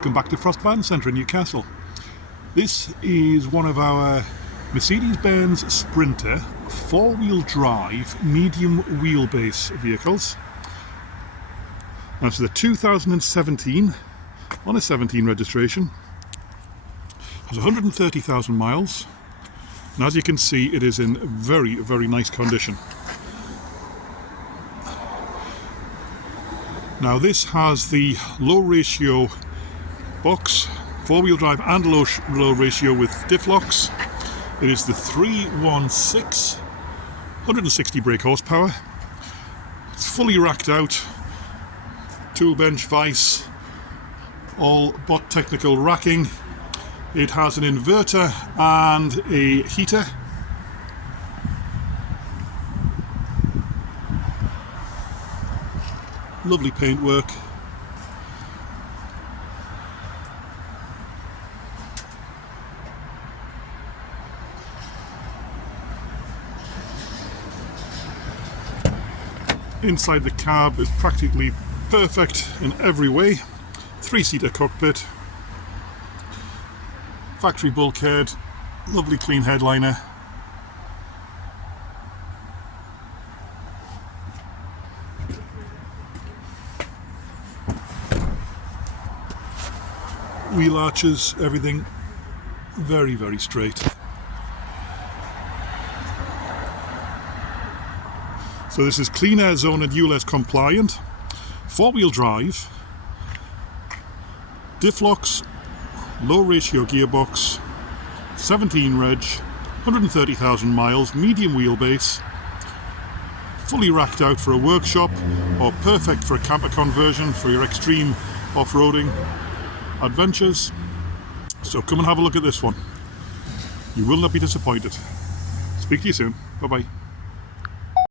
Welcome back to Frost Van Centre in Newcastle. This is one of our Mercedes-Benz Sprinter four-wheel drive medium wheelbase vehicles. Now, so the 2017 on a 17 registration, has 130,000 miles, and as you can see it is in very, very nice condition. Now this has the low ratio box, four-wheel drive and low ratio with diff locks. It is the 316, 160 brake horsepower. It's fully racked out, tool bench, vice, all bot technical racking. It has an inverter and a heater. Lovely paintwork. Inside the cab is practically perfect in every way. Three-seater cockpit, factory bulkhead, lovely clean headliner. Wheel arches, everything very, very straight. So this is Clean Air Zone and ULEZ compliant, four-wheel drive, diff locks, low ratio gearbox, 17 reg, 130,000 miles, medium wheelbase, fully racked out for a workshop or perfect for a camper conversion for your extreme off-roading adventures. So come and have a look at this one. You will not be disappointed. Speak to you soon. Bye bye.